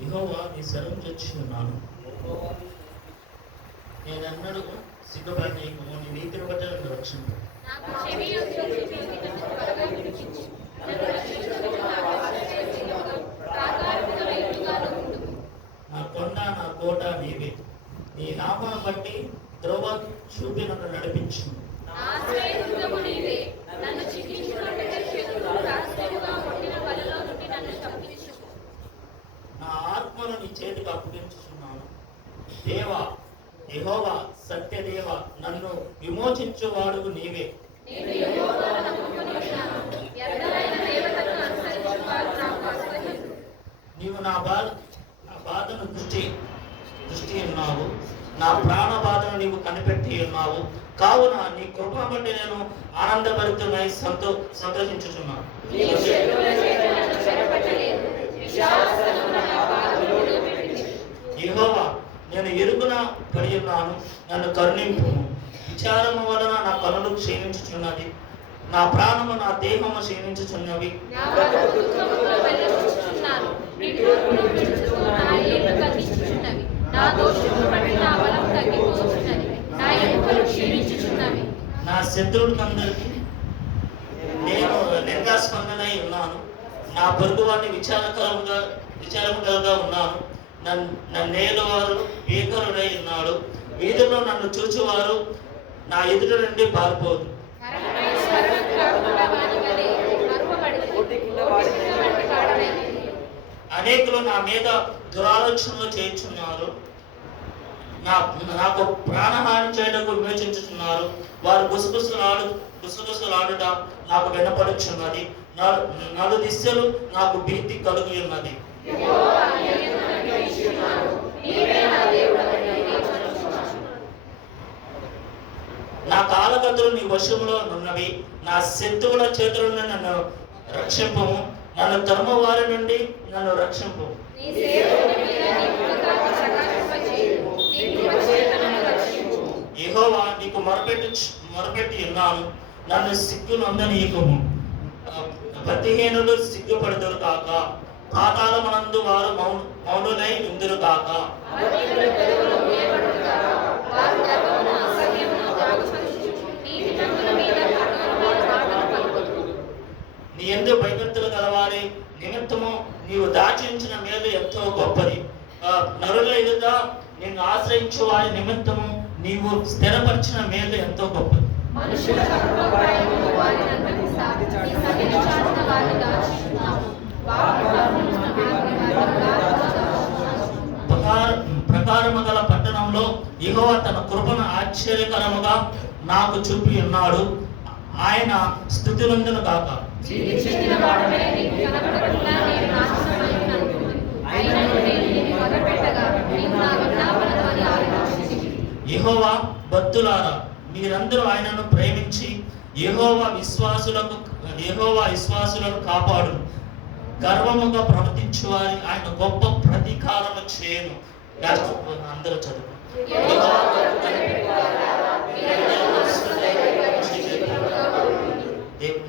యెహోవా నీ శరణు చొచ్చి ఉన్నాను. నేనెన్నడూ సిగ్గుపడనీయకు, నీ నీతిని బట్టి నన్ను రక్షించు. నా కొండ నా కోట నీవే. నీ నామాన్ని బట్టి త్రోవ చూపి నన్ను నడిపించు. నా ఆత్మను నీ చేతికి అప్పగించుచున్నాను. దేవా యెహోవా సత్యదేవ, నన్ను విమోచించువాడు నీవే. నీవు నా బాధను దృష్టి ఉన్నావు, నా ప్రాణ బాధను నీవు కనిపెట్టి ఉన్నావు. కావున నీ కృప బట్టి నేను ఆనందభరితునై సంతోషించుచున్నాను. యెహోవా నేను ఎరుగున పడి ఉన్నాను, నన్ను కరుణింపు. విచారము వలన నా కనులు క్షీణించుచున్నది, నా ప్రాణము నా దేహము క్షీణించుచున్నవి. నా శత్రువులందరికీ నేను నిందాస్పందనై ఉన్నాను. నా పొరుగువారిని విచారముగా ఉన్నాను. నన్నేలు వారు భీకరుడై ఉన్నాడు. వీధిలో నన్ను చూచువారు నా ఎదుట నుండి పారిపోదు. అనేకులు నా మీద దురాలోచనలు చేయించున్నారు, నాకు ప్రాణహాని చేయడానికి విమోచించుతున్నారు. వారు గుసగుసలాడుట నాకు వినపడుచున్నది. నలు దిశలు నాకు భీతి కలుగు ఉన్నది. నా కాలగతులు నీ వశములో ఉన్నవి. నా శత్రువుల చేతుల నుండి నన్ను రక్షింపము. నన్ను తరుము వారి నుండి నన్ను రక్షింపు. యెహోవా నీకు మొరపెట్టి ఉన్నాను, నన్ను సిగ్గునందనీయకుము. భక్తిహీనులు సిగ్గుపడుదురు కాక, పాతాళమునందు వారు మౌనులై ఉందురు కాక. నీ యందు భయభక్తులు గలవారి నిమిత్తము నీవు దాచించిన మేలు ఎంతో గొప్పది. నరుల ఎదుట నిన్ను ఆశ్రయించు వారి నిమిత్తము నీవు స్థిరపరిచిన మేలు ఎంతో గొప్పది. ప్రకారము గల పట్టణంలో యెహోవా తన కృపను ఆశ్చర్యకరముగా నాకు చూపి ఉన్నాడు. ఆయన స్తుతినందును గాక. యెహోవా భక్తులారా, మీరందరూ ఆయనను ప్రేమించి యెహోవా విశ్వాసులను కాపాడు. గర్వముగా ప్రవర్తించు వారి ఆయన గొప్ప ప్రతీకారము చేయను. అందరూ చదువు. దేవుడు